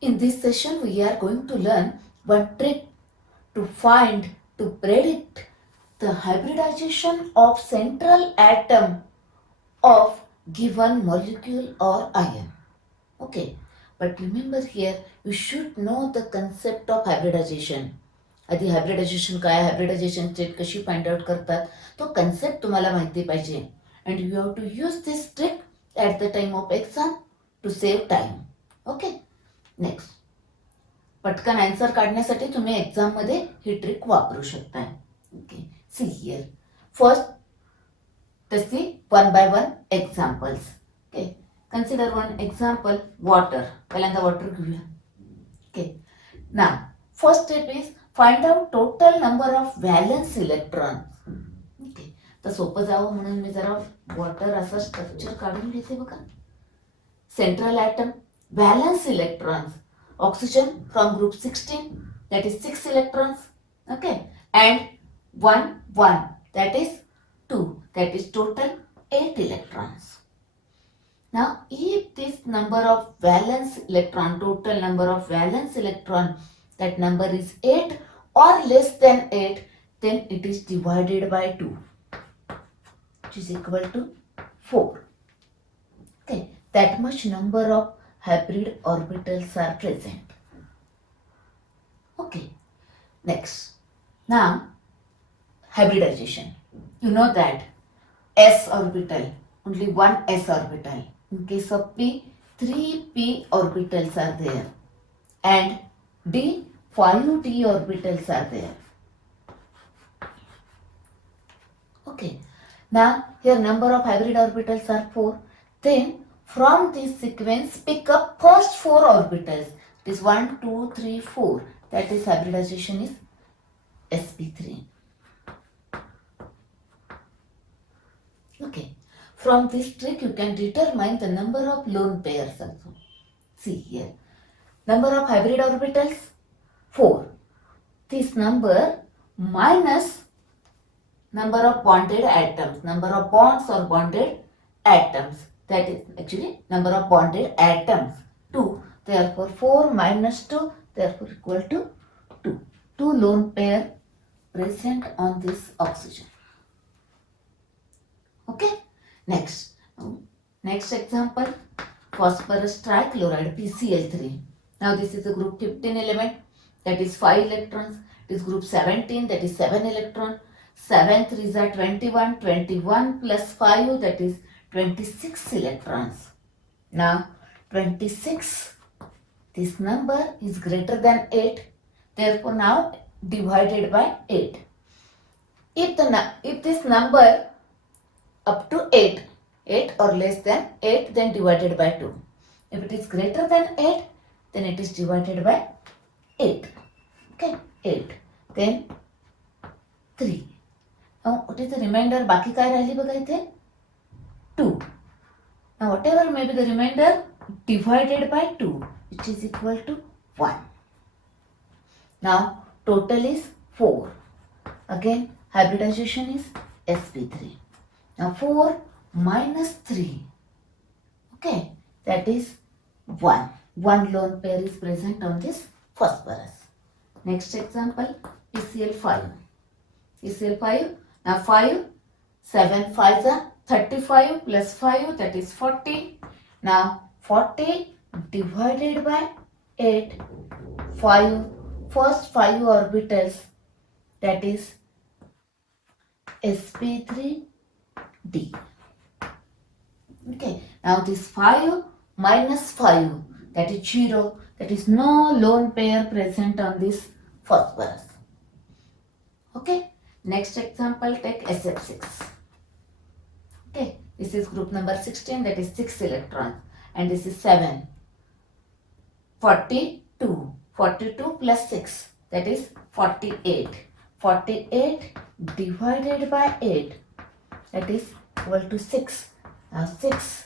In this session, we are going to learn one trick to find, to predict the hybridization of central atom of given molecule or ion. Okay, but remember here, you should know the concept of hybridization. आधी hybridization काय, hybridization state कशी find out करतात, तो concept तुम्हाला माहिती पाहिजे. And you have to use this trick at the time of exam to save time. Okay, next. पटकन answer काढण्यासाठी तुम्ही एक्झाममध्ये ही ट्रिक वापरू शकता. Okay, see here. फर्स्ट तशी one by one examples. Okay, consider one example water. पहिल्यांदा water घेऊया. ओके, ना first step is find out total number of valence electron. Okay, तर सोपं जावं म्हणून मी जरा वॉटर असं स्ट्रक्चर काढून घेते बघा. Central atom, valence electrons, oxygen from group 16, that is 6 electrons, okay, and 1 1, that is 2, that is total 8 electrons. Now if this number of valence electron, total number of valence electron, that number is 8 or less than 8, then it is divided by 2, which is equal to 4. Okay, that much number of hybrid orbitals are present. Okay, next. Now, hybridization. You know that s orbital, only one s orbital. In case of p, 3 p orbitals are there, and d, 5 d orbitals are there. Okay, now here number of hybrid orbitals are 4. Then from this sequence, pick up first 4 orbitals. It is 1, 2, 3, 4. That is hybridization is sp3. Okay. From this trick, you can determine the number of lone pairs also. See here. Number of hybrid orbitals, 4. This number minus number of bonded atoms, number of bonds or bonded atoms. That is actually number of bonded atoms, 2. Therefore 4 minus 2, therefore equal to 2. 2 lone pair present on this oxygen. Okay, next. Next example, phosphorus trichloride, PCl3. Now this is a group 15 element, that is 5 electrons. It is group 17, that is 7 electron. 7 3s are 21, 21 plus 5, that is 26 electrons. Now 26, this number is greater than 8, therefore now divided by 8. If this number up to 8 or less than 8, then divided by 2. If it is greater than 8, then it is divided by 8. Okay, 8. Then 3. Now what is the remainder? बाकी काय राहिली बघा इथे? 2. Now whatever may be the remainder, divided by 2, which is equal to 1. Now total is 4. Again hybridization is sp3. Now 4 minus 3, okay, that is 1. 1 lone pair is present on this phosphorus. Next example, PCl5. PCl5, now 5, 7 5s are 35 plus 5, that is 40. Now 40 divided by 8, 5, first 5 orbitals, that is sp3d. Okay, now this 5 minus 5, that is 0, that is no lone pair present on this phosphorus. Okay, next example, take SF6. Okay, this is group number 16, that is 6 electrons, and this is 7. 42, 42 plus 6, that is 48. 48 divided by 8, that is equal to 6. Now 6,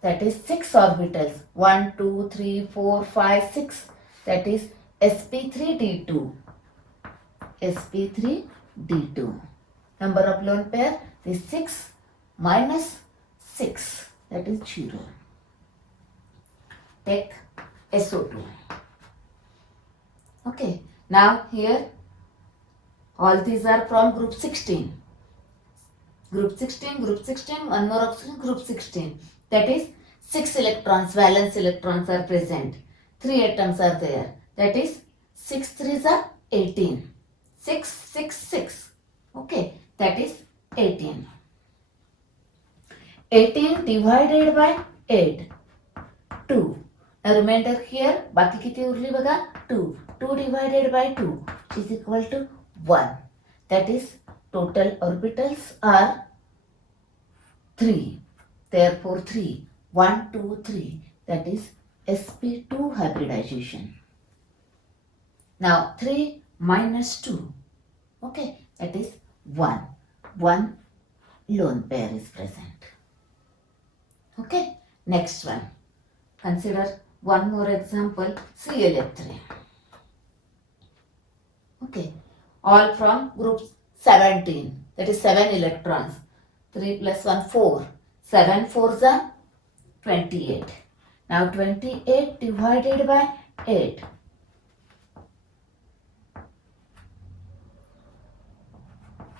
that is 6 orbitals, 1, 2, 3, 4, 5, 6, that is sp3d2. sp3d2. Number of lone pair is 6 minus 6, that is 0. Take SO2. Okay, now here all these are from group 16. Group 16, one more oxygen, group 16. That is 6 electrons, valence electrons are present. 3 atoms are there. That is 6 threes are 18. 6, 6, 6. Okay, that is 18. 18 divided by 8. 2. Now remainder here, बाकी किती उरली बघा? 2. 2 divided by 2 is equal to 1. That is total orbitals are 3. Therefore 3. 1, 2, 3. That is sp2 hybridization. Now 3 minus 2. Okay, that is 1. 1 lone pair is present. Okay, next one. Consider one more example, ClF3. Okay, all from group 17, that is 7 electrons. 3 plus 1, 4. 7 fours are 28. Now 28 divided by 8.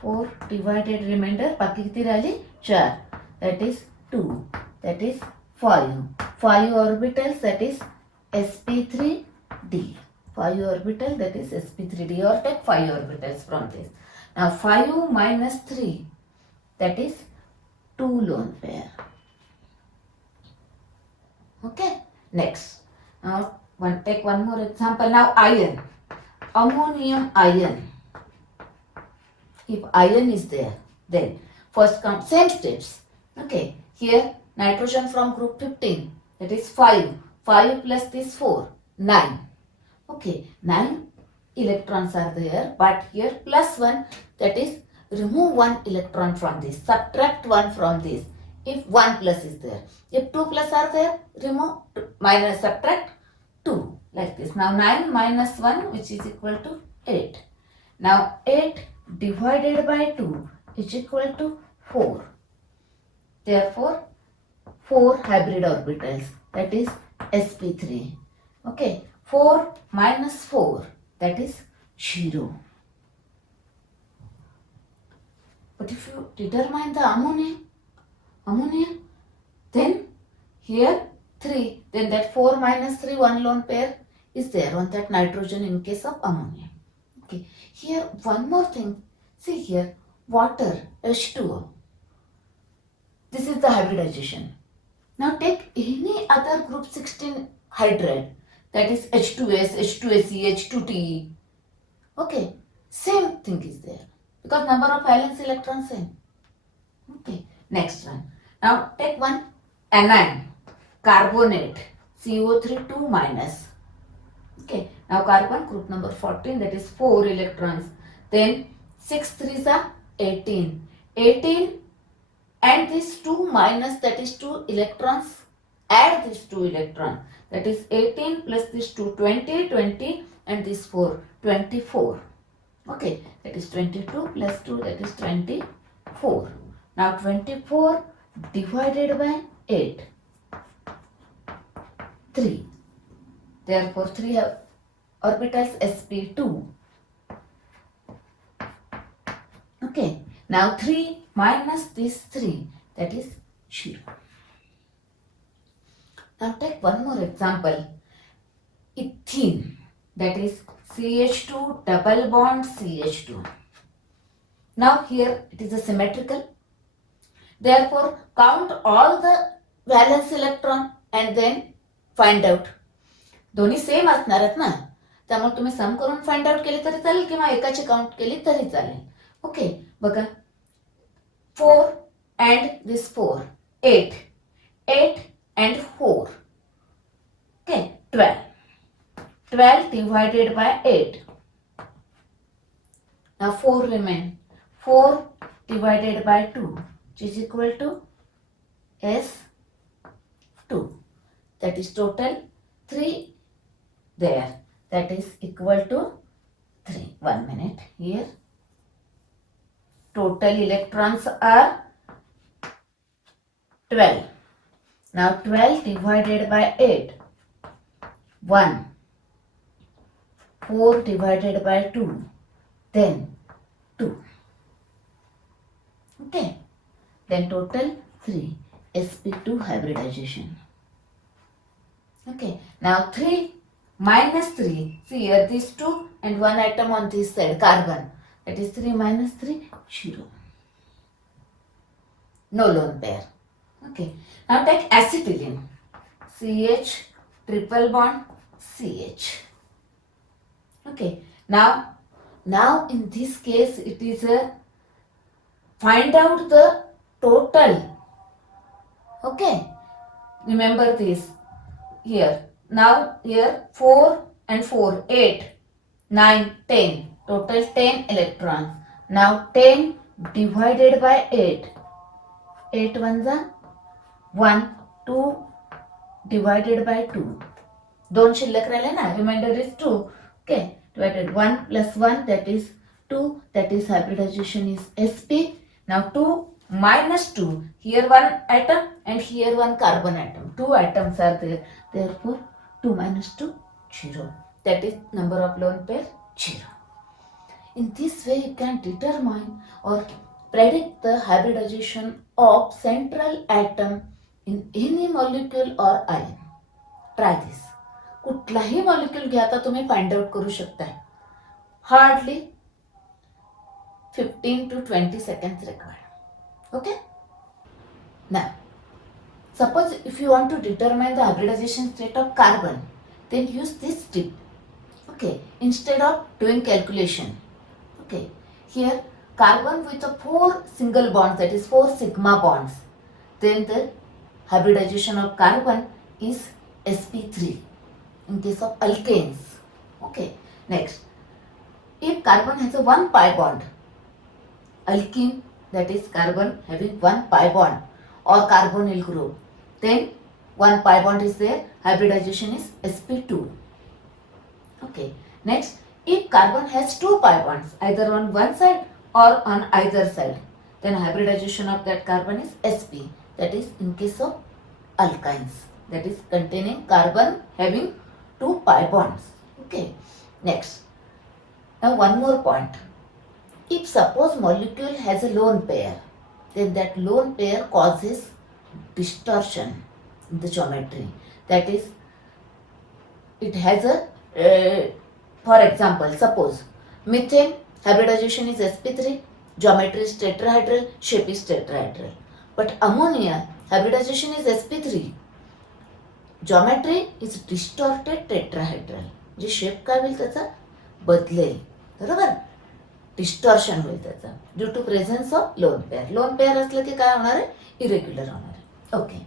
4 divided remainder, बाकी किती राहिली? 4. That is 2. That is 5. 5 orbitals, that is sp3d. 5 orbital, that is sp3d, or take 5 orbitals from this. Now 5 minus 3, that is 2 lone pair. Okay, next. Now take one more example. Now iron, ammonium ion. If iron is there, then first come same steps. Okay, here nitrogen from group 15, that is 5. 5 plus this 4, 9. Okay, 9 electrons are there, but here plus 1, that is remove 1 electron from this, subtract 1 from this, if 1 plus is there. If 2 plus are there, remove, minus, subtract 2, like this. Now 9 minus 1, which is equal to 8. Now 8 divided by 2 is equal to 4. Therefore, 4 hybrid orbitals, that is sp3. Okay, 4 minus 4, that is 0. But if you determine the ammonia, then here 3, then that 4 minus 3, 1 lone pair is there on that nitrogen in case of ammonia. Okay, here one more thing. See here, water, H2O. This is the hybridization. Now take any other group 16 hydride, that is H2S, H2SE, H2TE. Okay, same thing is there because number of valence electrons same. Okay, next one. Now take one anion, carbonate, CO3 2 minus. Okay, now carbon group number 14, that is 4 electrons. Then 6 threes are 18. 18 and this 2 minus, that is 2 electrons. Add this 2 electron, that is 18 plus this 2, 20, 20 and this 4, 24. Okay, that is 22 plus 2, that is 24. Now 24 divided by 8, 3. Therefore 3 have orbitals sp2. Okay, now 3 minus this 3, that is 0. Now take one more example, ethene, that is CH2 double bond CH2. Now here it is a symmetrical. Therefore count all the valence electron and then find out. दोन्ही same असणार आहेत ना, त्यामुळे तुम्ही सम करून find out केली तरी चालेल किंवा एकाची काउंट केली तरी चालेल. ओके, बघा 4 and this 4, 8, 8 and 4. Okay, 12. 12 divided by 8. Now 4 remain. 4 divided by 2, which is equal to S2. That is total 3 there. That is equal to 3. 1 minute here. Total electrons are 12. Now 12 divided by 8. 1, 4 divided by 2, then 2. Okay, then total 3, sp2 hybridization. Okay, now 3 minus 3, see here these 2 and 1 atom on this side, carbon, that is 3 minus 3, 0. No lone pair. Okay, now take acetylene, CH, triple bond, CH. Okay, now in this case it is a find out the total. Okay, remember this here. Now here 4 and 4, 8, 9, 10. Total 10 electrons. Now 10 divided by 8. 8 ones are 1, 2 divided by 2. Don't शिल्लक राहिले ना, remainder is 2. Okay, divided 1 plus 1, that is 2, that is hybridization is sp. Now 2 minus 2, here 1 atom and here 1 carbon atom. 2 atoms are there, therefore 2 minus 2, 0. That is number of lone pair, 0. In this way you can determine or predict the hybridization of central atom in any molecule or ion. Try this. कुठलाही molecule घ्या तर तुम्ही find out करू शकताय. Hardly 15 to 20 seconds required. Okay? Now, suppose if you want to determine the hybridization state of carbon, then use this tip. Okay, instead of doing calculation. Okay, here carbon with a 4 single bonds, that is 4 sigma bonds, then the hybridization of carbon is sp3 in case of alkanes. Okay, next, if carbon has a 1 pi bond, alkene, that is carbon having 1 pi bond or carbonyl group, then 1 pi bond is there, hybridization is sp2. Okay, next, if carbon has 2 pi bonds either on one side or on either side, then hybridization of that carbon is sp, that is in case of alkynes, that is containing carbon having 2 pi bonds. Okay, next, now one more point. If suppose molecule has a lone pair, then that lone pair causes distortion in the geometry. That is, it has a, for example, suppose methane hybridization is sp3, geometry is tetrahedral, shape is tetrahedral. But ammonia hybridization is sp3, geometry is distorted tetrahedral. जे shape काय होईल त्याचा बदलेल, बरोबर, distortion होईल त्याचा due to presence of lone pair. Lone pair असलं की काय होणार आहे, इरेग्युलर होणार आहे. Okay,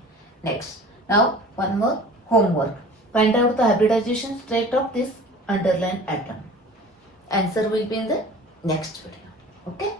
next, now one more homework. Find out the hybridization state of this underline atom. Answer will be in the next video. Okay.